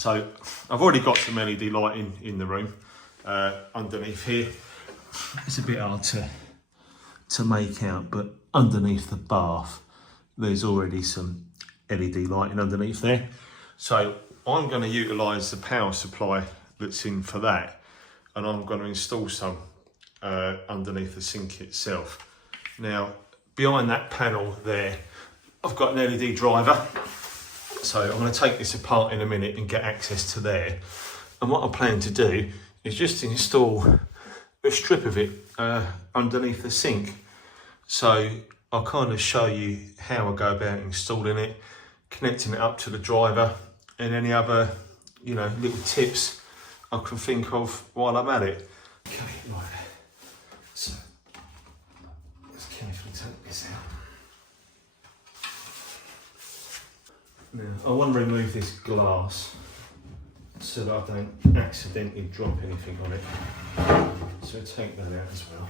So I've already got some LED lighting in the room underneath here. It's a bit hard to make out, but underneath the bath, there's already some LED lighting underneath there. So I'm going to utilise the power supply that's in for that, and I'm going to install some underneath the sink itself. Now, behind that panel there, I've got an LED driver. So I'm going to take this apart in a minute and get access to there. And what I plan to do is just install a strip of it underneath the sink. So I'll kind of show you how I go about installing it, connecting it up to the driver, and any other, you know, little tips I can think of while I'm at it. Okay, right. So let's carefully take this out. Now, I want to remove this glass so that I don't accidentally drop anything on it. So take that out as well.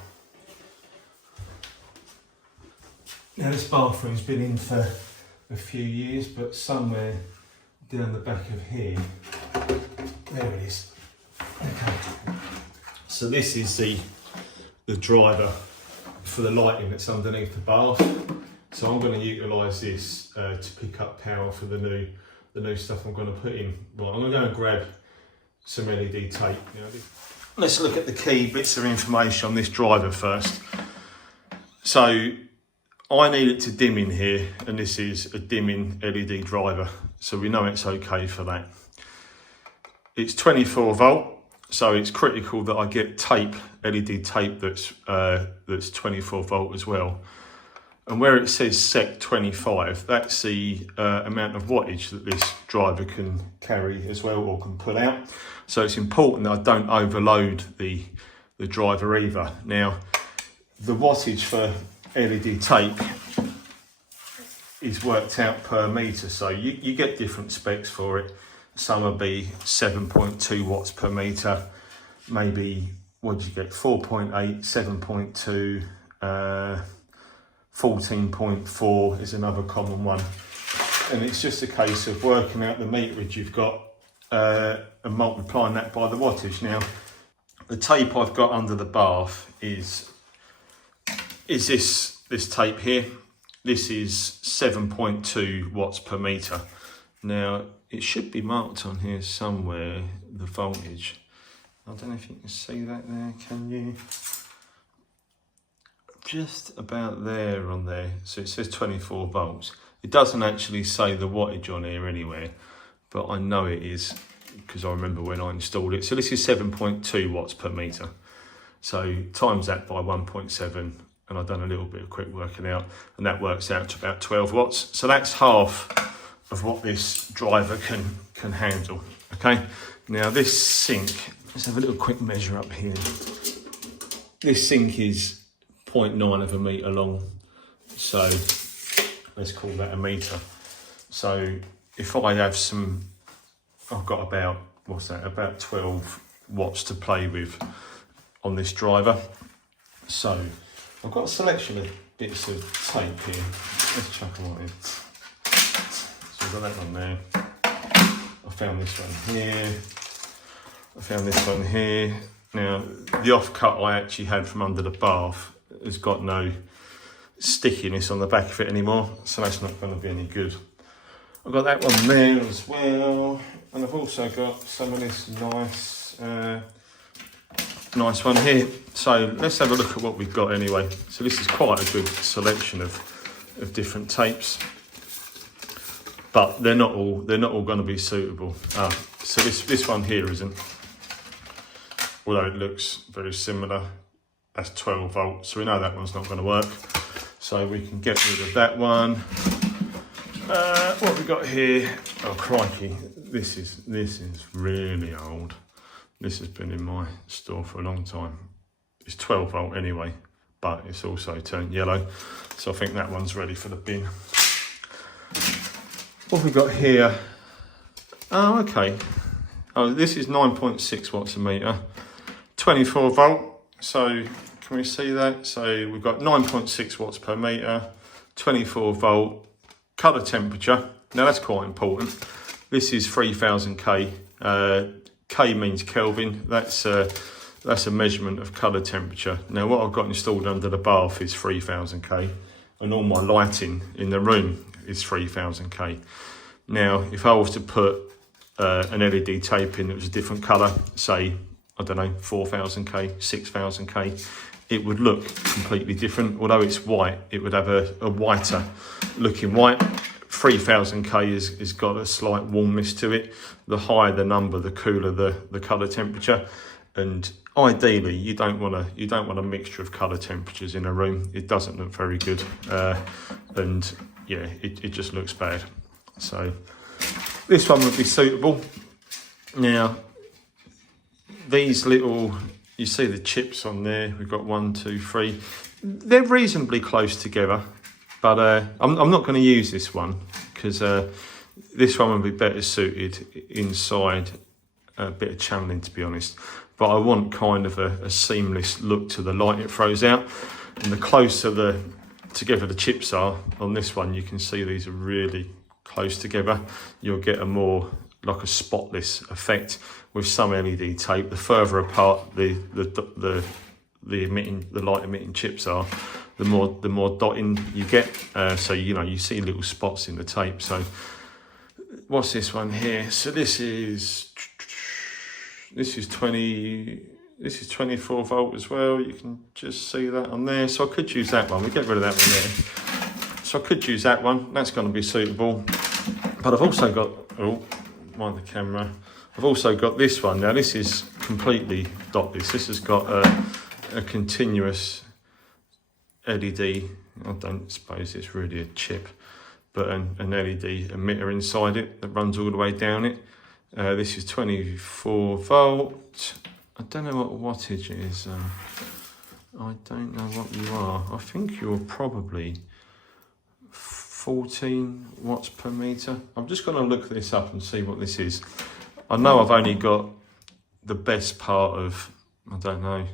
Now, this bathroom's been in for a few years, but somewhere down the back of here, there it is. Okay. So this is the driver for the lighting that's underneath the bath. So I'm going to utilise this to pick up power for the new stuff I'm going to put in. Right, I'm going to go and grab some LED tape. Let's look at the key bits of information on this driver first. So I need it to dim in here, and this is a dimming LED driver, so we know it's okay for that. It's 24 volt, so it's critical that I get tape, LED tape that's 24 volt as well. And where it says set 25, that's the amount of wattage that this driver can carry as well, or can pull out. So it's important that I don't overload the driver either. Now, the wattage for LED tape is worked out per metre, so you get different specs for it. Some will be 7.2 watts per metre, maybe, what did you get, 4.8, 7.2, 14.4 is another common one, and it's just a case of working out the meterage you've got and multiplying that by the wattage. Now, the tape I've got under the bath is this tape here. This is 7.2 watts per metre. Now, it should be marked on here somewhere, the voltage. I don't know if you can see that there, can you? Just about there on there. So it says 24 volts. It doesn't actually say the wattage on here anywhere, but I know it is because I remember when I installed it. So this is 7.2 watts per metre. So times that by 1.7, and I've done a little bit of quick working out, and that works out to about 12 watts. So that's half of what this driver can handle. Okay, now this sink, let's have a little quick measure up here. This sink is 0.9 of a metre long, so let's call that a metre. So if I have some, I've got about, what's that, about 12 watts to play with on this driver. So I've got a selection of bits of tape here. Let's chuck them on in. So I've got that one there. I found this one here. I found this one here. Now, the offcut I actually had from under the bath has got no stickiness on the back of it anymore, so that's not going to be any good. I've got that one there as well, and I've also got some of this nice one here. So let's have a look at what we've got anyway. So this is quite a good selection of different tapes, but they're not all going to be suitable. So this one here isn't, although it looks very similar. That's 12 volts, so we know that one's not going to work. So we can get rid of that one. What have we got here? Oh crikey, this is really old. This has been in my store for a long time. It's 12 volt anyway, but it's also turned yellow. So I think that one's ready for the bin. What have we got here? Oh, okay. Oh, this is 9.6 watts a metre, 24 volt. So can we see that? So we've got 9.6 watts per metre, 24 volt, colour temperature. Now that's quite important. This is 3000 K. K means Kelvin. That's a measurement of colour temperature. Now what I've got installed under the bath is 3000 K, and all my lighting in the room is 3000 K. Now if I was to put an LED tape in that was a different colour, say, I don't know, 4000 K, 6000 K, it would look completely different. Although it's white, it would have a whiter looking white. 3000 K has got a slight warmness to it. The higher the number, the cooler the colour temperature. And ideally, you don't want a mixture of colour temperatures in a room. It doesn't look very good, and yeah, it just looks bad. So this one would be suitable. Now these little, you see the chips on there. We've got 1, 2, 3. They're reasonably close together, but I'm not going to use this one because this one would be better suited inside a bit of channeling, to be honest. But I want kind of a seamless look to the light it throws out. And the closer together the chips are on this one, you can see these are really close together. You'll get a more like a spotless effect with some LED tape. The further apart the light emitting chips are, the more dotting you get. So you see little spots in the tape. So what's this one here? So this is 24 volt as well. You can just see that on there. So I could use that one. We get rid of that one there. So I could use that one. That's going to be suitable. But I've also got, oh, mind the camera. I've also got this one. Now this is completely dotless. This has got a continuous LED. I don't suppose it's really a chip, but an LED emitter inside it that runs all the way down it. This is 24 volt. I don't know what wattage it is. I don't know what you are. I think you're probably 14 watts per meter. I'm just going to look this up and see what this is. I know I've only got the best part of, I don't know,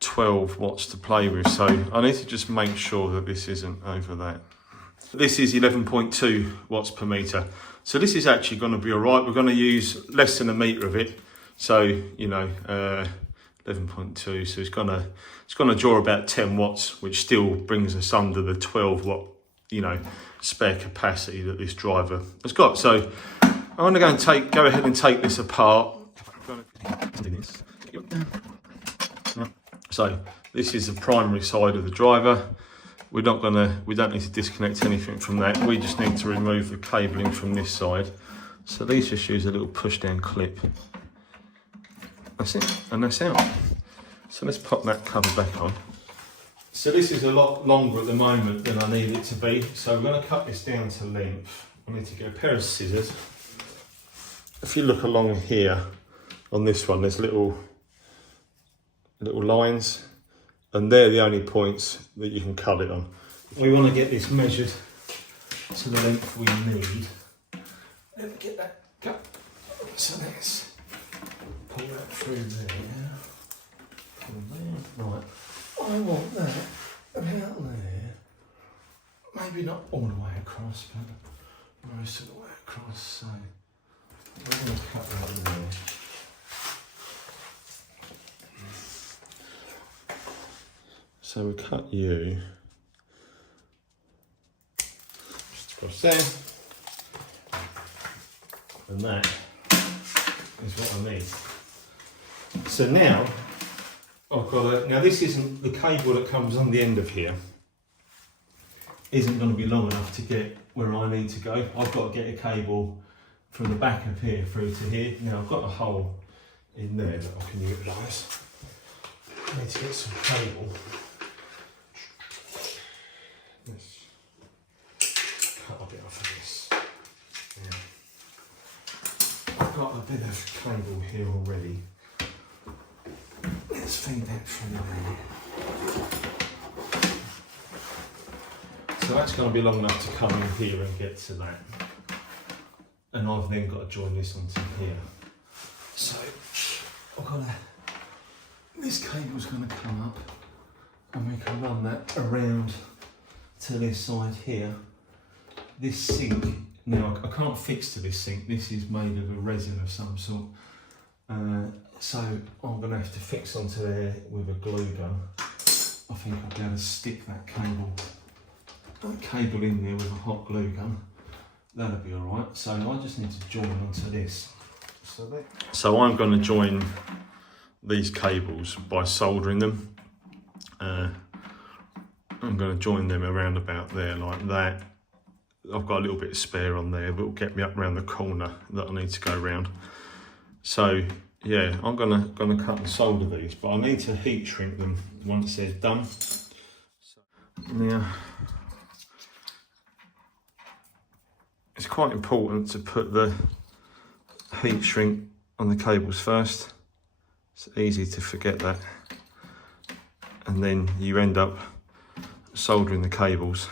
12 watts to play with. So I need to just make sure that this isn't over that. This is 11.2 watts per meter. So this is actually going to be all right. We're going to use less than a meter of it. So, 11.2. So it's going to draw about 10 watts, which still brings us under the 12 watt, spare capacity that this driver has got. So I'm going to go ahead and take this apart. So this is the primary side of the driver. We don't need to disconnect anything from that. We just need to remove the cabling from this side. So these just use a little push down clip. That's it, and that's out. So let's pop that cover back on. So this is a lot longer at the moment than I need it to be. So we're going to cut this down to length. I need to get a pair of scissors. If you look along here on this one, there's little lines, and they're the only points that you can cut it on. We want to get this measured to the length we need. Let me get that cut. So let's pull that through there. Pull there. Right. I want that about there. Maybe not all the way across, but most of the way across. So we're going to cut that in there. So we cut you just across there, and that is what I need. So now I've got now this isn't, the cable that comes on the end of here isn't going to be long enough to get where I need to go. I've got to get a cable from the back of here through to here. Now I've got a hole in there that I can utilise. I need to get some cable. Let's cut a bit off of this. Yeah. I've got a bit of cable here already. Let's feed that through there. So that's going to be long enough to come in here and get to that. And I've then got to join this onto here. So I've got this cable's going to come up, and we can run that around to this side here. This sink Now I can't fix to this sink, this is made of a resin of some sort. So I'm going to have to fix onto there with a glue gun. I think I'll be able to stick that cable in there with a hot glue gun. That'll be alright. So I just need to join onto this. So I'm going to join these cables by soldering them. I'm going to join them around about there like that. I've got a little bit of spare on there, but it'll get me up around the corner that I need to go around. So yeah, I'm gonna cut and solder these, but I need to heat shrink them once they're done. Now, it's quite important to put the heat shrink on the cables first. It's easy to forget that, and then you end up soldering the cables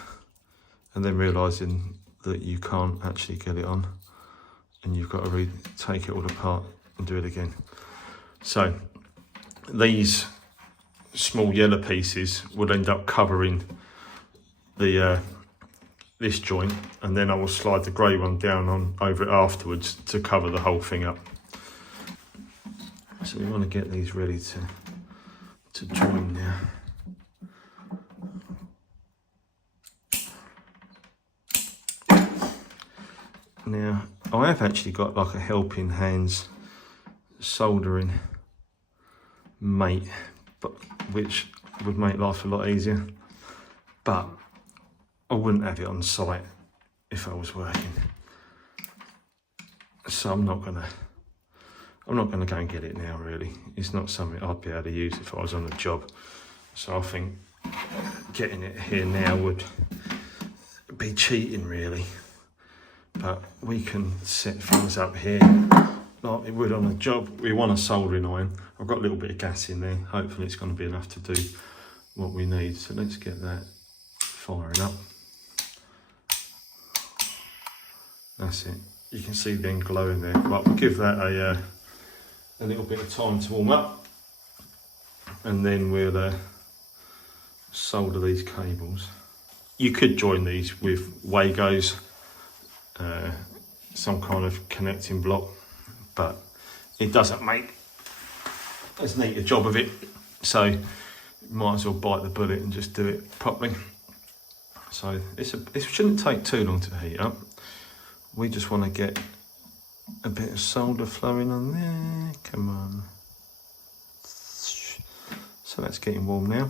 and then realising that you can't actually get it on, and you've got to take it all apart and do it again. So these small yellow pieces would end up covering the this joint, and then I will slide the grey one down over it afterwards to cover the whole thing up. So we want to get these ready to join now. Now, I have actually got like a helping hands soldering mate, which would make life a lot easier, but I wouldn't have it on site if I was working. So I'm not gonna go and get it now, really. It's not something I'd be able to use if I was on a job. So I think getting it here now would be cheating, really. But we can set things up here like we would on a job. We want a soldering iron. I've got a little bit of gas in there. Hopefully it's going to be enough to do what we need. So let's get that firing up. That's it. You can see the end glowing there. Right, we'll give that a little bit of time to warm up, and then we'll solder these cables. You could join these with Wagos, some kind of connecting block, but it doesn't make as neat a job of it, so you might as well bite the bullet and just do it properly. So it shouldn't take too long to heat up. We just want to get a bit of solder flowing on there. Come on. So that's getting warm now.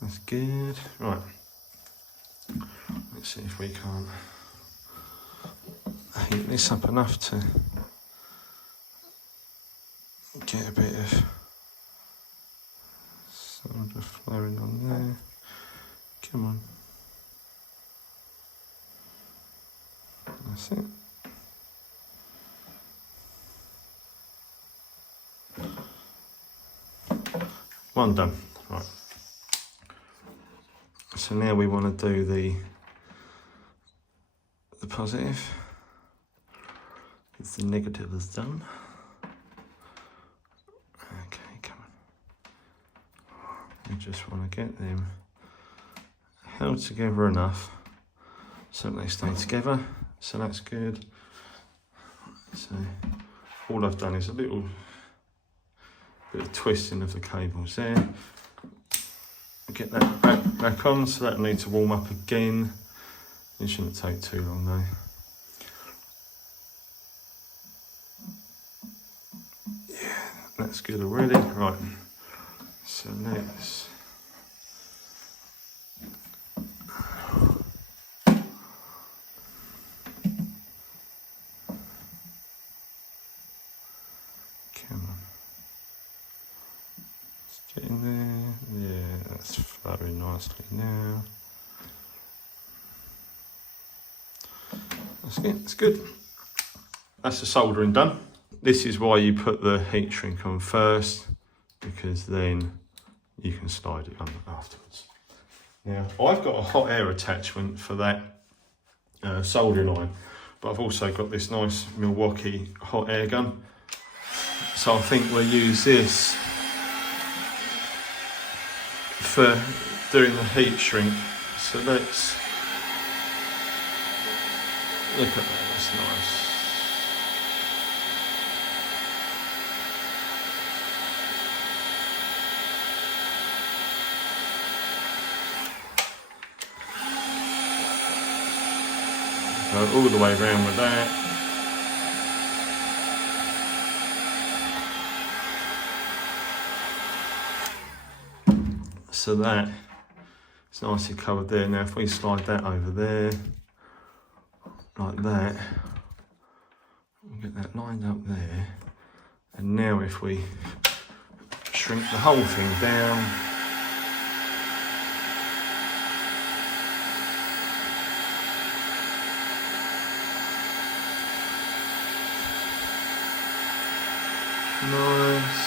That's good. Right. Let's see if we can't heat this up enough to get a bit of solder flowing on there. Come on. That's it. One done. Right. So now we want to do the positive. The negative is done. Okay, come on. We just want to get them held together enough so they stay together. So that's good. So all I've done is a little bit of twisting of the cables there. Get that back on, so that needs to warm up again. It shouldn't take too long though. Yeah, that's good already. Right, so next. Come on. Let's get in there. Yeah, that's flowing nicely now. That's it, it's good. That's the soldering done. This is why you put the heat shrink on first, because then you can slide it on afterwards. Now, I've got a hot air attachment for that soldering iron, but I've also got this nice Milwaukee hot air gun. So I think we'll use this for doing the heat shrink. So let's Look at that, that's nice. Go all the way around with that. So that it's nicely covered there. Now if we slide that over there, like that, we'll get that lined up there. And now if we shrink the whole thing down, nice.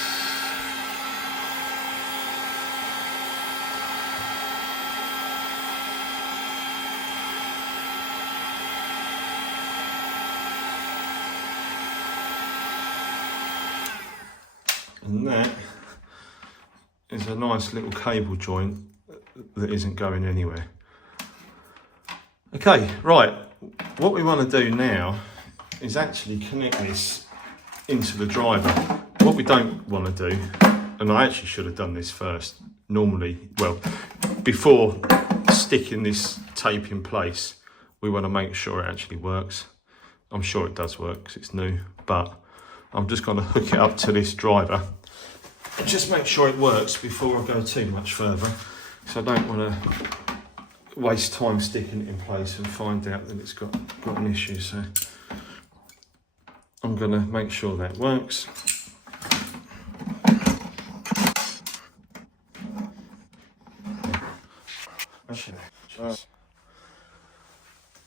And that is a nice little cable joint that isn't going anywhere. Okay, right, what we want to do now is actually connect this into the driver. What we don't want to do, and I actually should have done this first, normally, well, before sticking this tape in place, we want to make sure it actually works. I'm sure it does work because it's new, but I'm just going to hook it up to this driver and just make sure it works before I go too much further. So I don't want to waste time sticking it in place and find out that it's got an issue. So I'm going to make sure that works.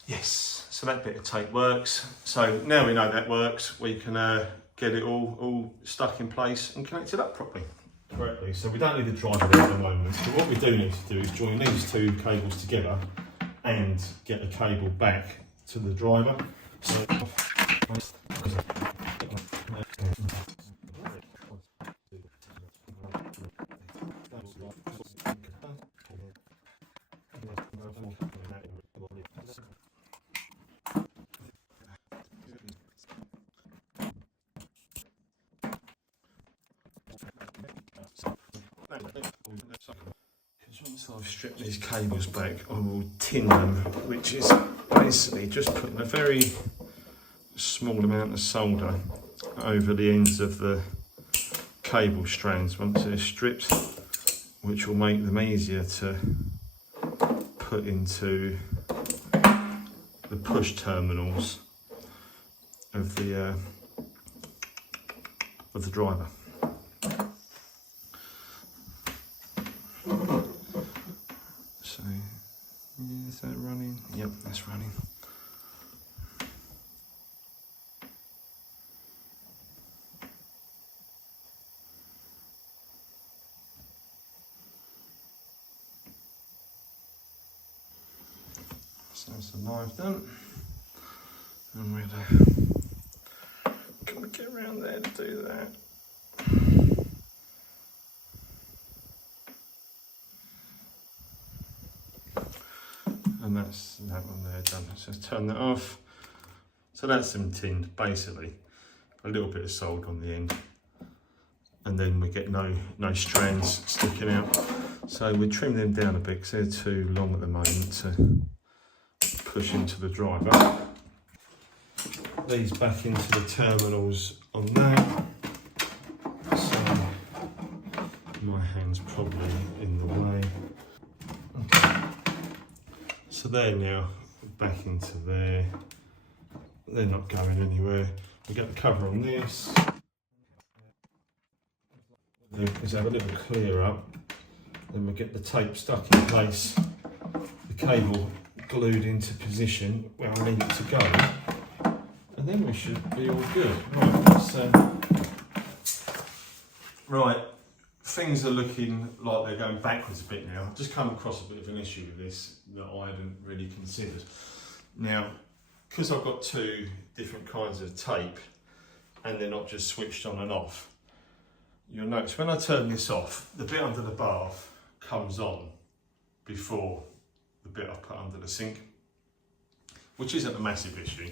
Yes, so that bit of tape works. So now we know that works, we can get it all stuck in place and connect it up properly. Correctly, so we don't need the driver there at the moment. So what we do need to do is join these two cables together and get a cable back to the driver. So once I've stripped these cables back, I will tin them, which is basically just putting a very small amount of solder over the ends of the cable strands once they're stripped, which will make them easier to put into the push terminals of the driver. So, is that running? Yep, that's running. So that's the knife done. And can we get around there to do that? And that's that one there done. Let's just turn that off. So that's them tinned, basically. A little bit of solder on the end. And then we get no strands sticking out. So we trim them down a bit because they're too long at the moment to push into the driver. These back into the terminals on that. So my hand's probably in the way. Okay. So they're now back into there. They're not going anywhere. We get the cover on this. Let's have a little clear up. Then we get the tape stuck in place. The cable glued into position where I need it to go. And then we should be all good. Right, things are looking like they're going backwards a bit now. I've just come across a bit of an issue with this that I hadn't really considered. Now, because I've got two different kinds of tape and they're not just switched on and off, you'll notice when I turn this off, the bit under the bath comes on before the bit I put under the sink, which isn't a massive issue,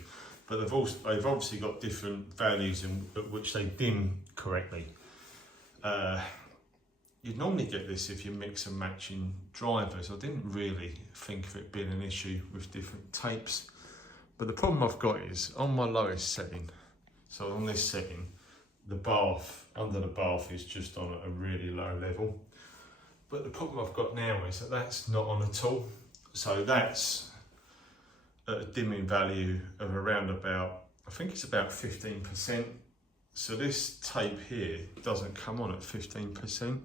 but they've obviously got different values at which they dim correctly. You'd normally get this if you mix and matching drivers. I didn't really think of it being an issue with different tapes, but the problem I've got is on my lowest setting, so on this setting, the bath, under the bath is just on a really low level. But the problem I've got now is that that's not on at all. So that's at a dimming value of around about, I think it's about 15%. So this tape here doesn't come on at 15%.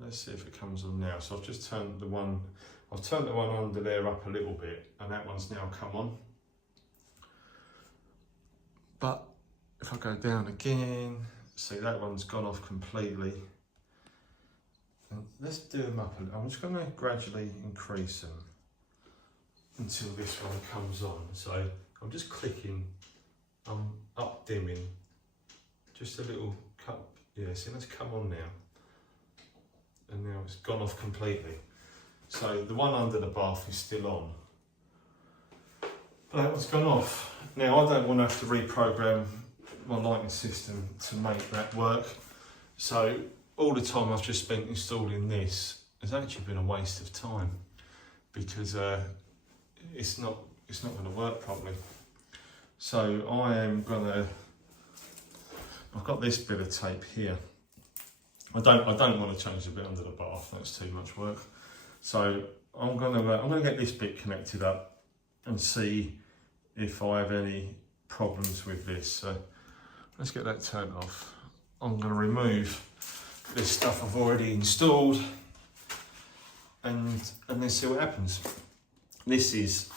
Let's see if it comes on now. So I've just turned the one under there up a little bit, and that one's now come on. But if I go down again, see that one's gone off completely. And let's do them up a little. I'm just going to gradually increase them until this one comes on. So I'm just clicking, I'm up dimming, just a little cut. Yeah, see that's come on now. And now it's gone off completely. So the one under the bath is still on. But that one's gone off. Now I don't want to have to reprogram my lighting system to make that work. So all the time I've just spent installing this has actually been a waste of time, because it's not going to work properly. So I've got this bit of tape here. I don't want to change the bit under the bath, that's too much work. So I'm gonna get this bit connected up and see if I have any problems with this. So let's get that turned off. I'm gonna remove this stuff I've already installed and then see what happens. This is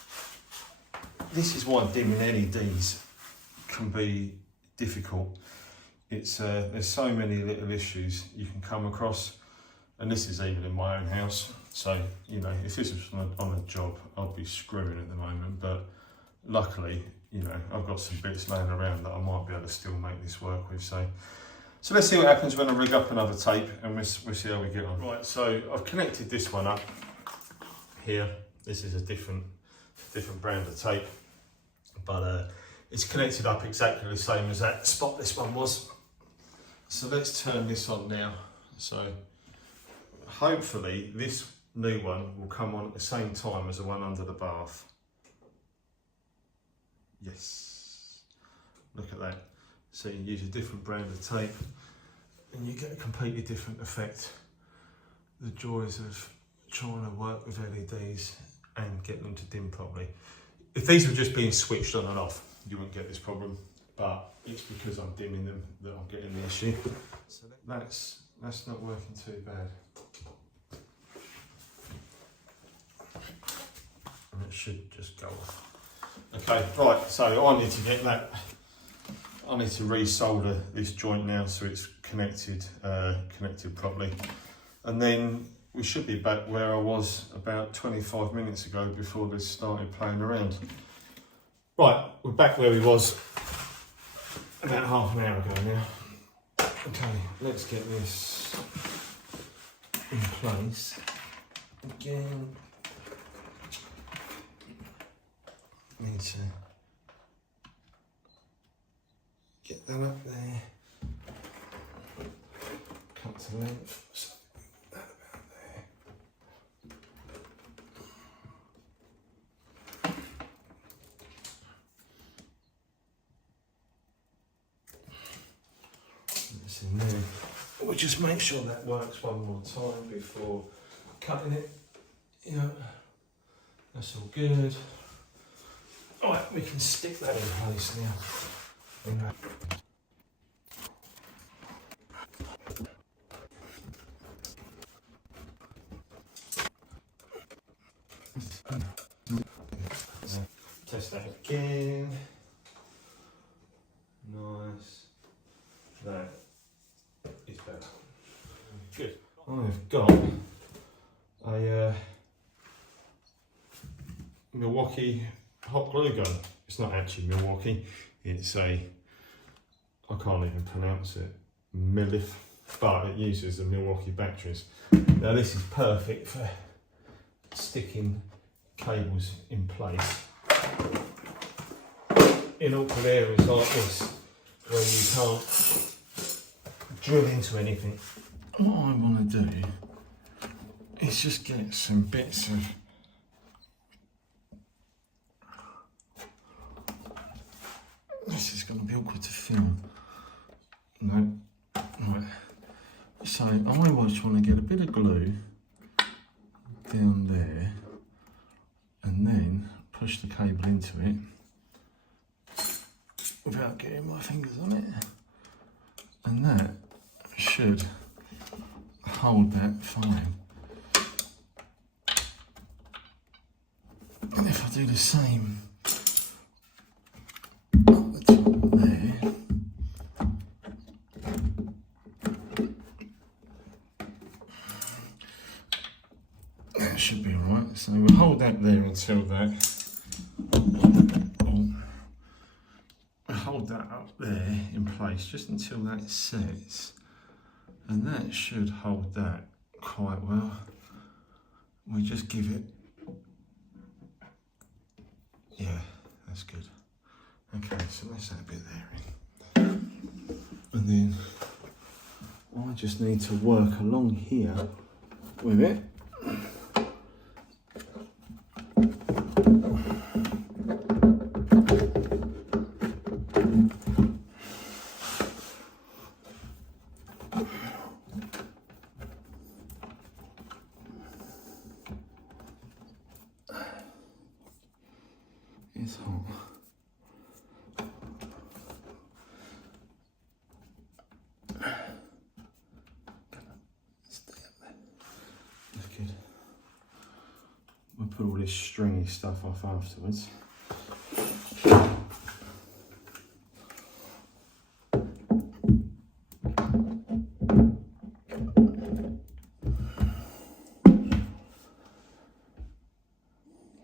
why dimming LEDs can be difficult. It's there's so many little issues you can come across, and this is even in my own house. So you know, if this was on a job, I'd be screwing at the moment. But luckily, you know, I've got some bits laying around that I might be able to still make this work with. So let's see what happens when I rig up another tape, and we'll see how we get on. Right, so I've connected this one up here. This is a different brand of tape, but it's connected up exactly the same as that spot this one was. So let's turn this on now. So hopefully this new one will come on at the same time as the one under the bath. Yes, look at that. So you use a different brand of tape and you get a completely different effect. The joys of trying to work with LEDs and get them to dim properly. If these were just being switched on and off, you wouldn't get this problem, but it's because I'm dimming them that I'm getting the issue. So that's not working too bad. And it should just go off. Okay, right, so I need to get that. I need to resolder this joint now so it's connected properly. And then we should be back where I was about 25 minutes ago before this started playing around. Right, we're back where we was about half an hour ago now. Okay, let's get this in place again. Need to get that up there. Cut to length. So that about there. That's in there. We'll just make sure that works one more time before cutting it. Yeah, that's all good. Alright, we can stick that in place now. Test that again. Nice. That is better. Good. I've got a Milwaukee hot glue gun. It's not actually Milwaukee, it's I can't even pronounce it, Millif, but it uses the Milwaukee batteries. Now this is perfect for sticking cables in place in awkward areas like this where you can't drill into anything. What I want to do is just get some bits of this is going to be awkward to film. No, right. So I was trying to get a bit of glue down there and then push the cable into it without getting my fingers on it, and that should hold that fine. And if I do the same up the top there, that should be alright. So we'll hold that there until that. Hold that up there in place just until that sets, and that should hold that quite well. We just give it, yeah, that's good. Okay, so let's add a bit there in. And then I just need to work along here with it. It's hot. Stay up there. That's good. We'll put all this stringy stuff off afterwards.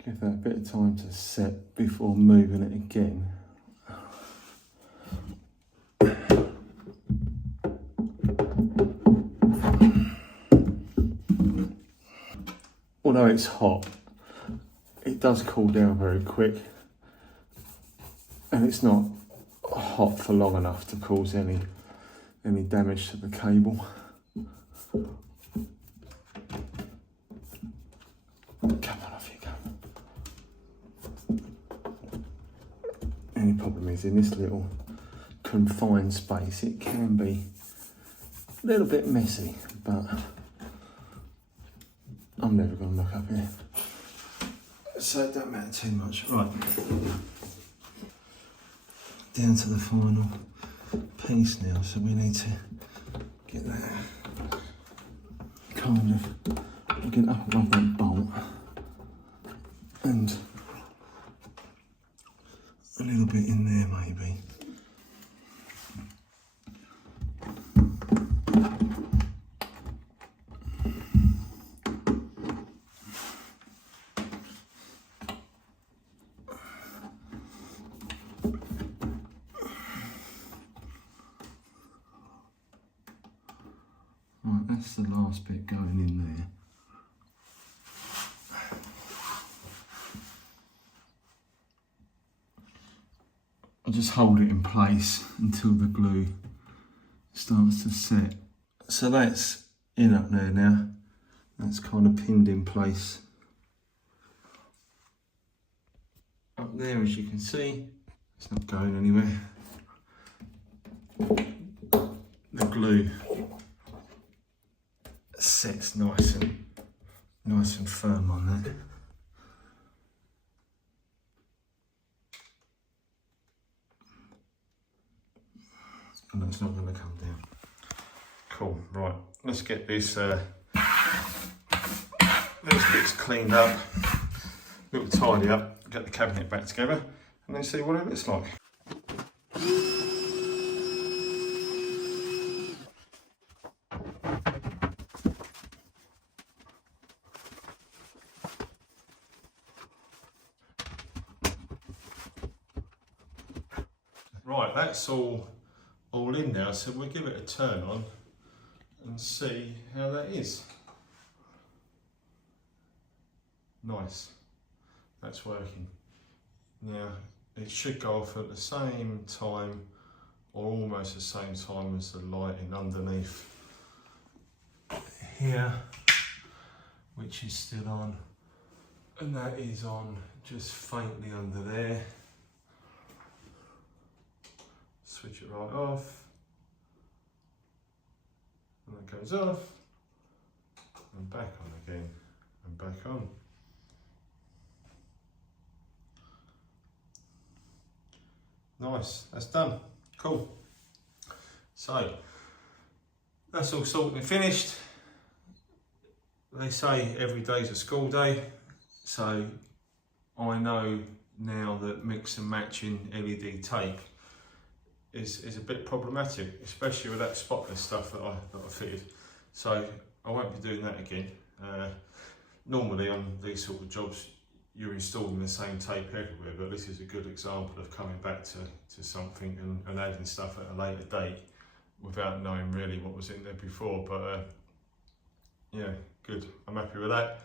Give that a bit of time to set before moving it again. Although it's hot, it does cool down very quick, and it's not hot for long enough to cause any damage to the cable. Come on, off you go. Only problem is in this little confined space it can be a little bit messy, but I'm never going to look up here, so it don't matter too much. Right, down to the final piece now, so we need to get that kind of get up above that bolt and a little bit in there maybe. Right, that's the last bit going in there. I just hold it in place until the glue starts to set. So that's in up there now. That's kind of pinned in place. Up there, as you can see, it's not going anywhere. The glue sets nice and firm on that. And it's not going to come down. Cool, right, let's get this those bits cleaned up, a little tidy up, get the cabinet back together, and then see what it looks like. Right, that's all in now, so we'll give it a turn on and see how that is. Nice. that's working. Now it should go off at the same time or almost the same time as the lighting underneath here, which is still on, and that is on just faintly under there. Switch it right off, and that goes off, and back on again, and back on. Nice, that's done. Cool. So that's all sorted and finished. They say every day's a school day, so I know now that mix and matching LED tape is a bit problematic, especially with that spotless stuff that I fitted. So I won't be doing that again. Normally on these sort of jobs you're installing the same tape everywhere, but this is a good example of coming back to something and adding stuff at a later date without knowing really what was in there before. But yeah, good, I'm happy with that.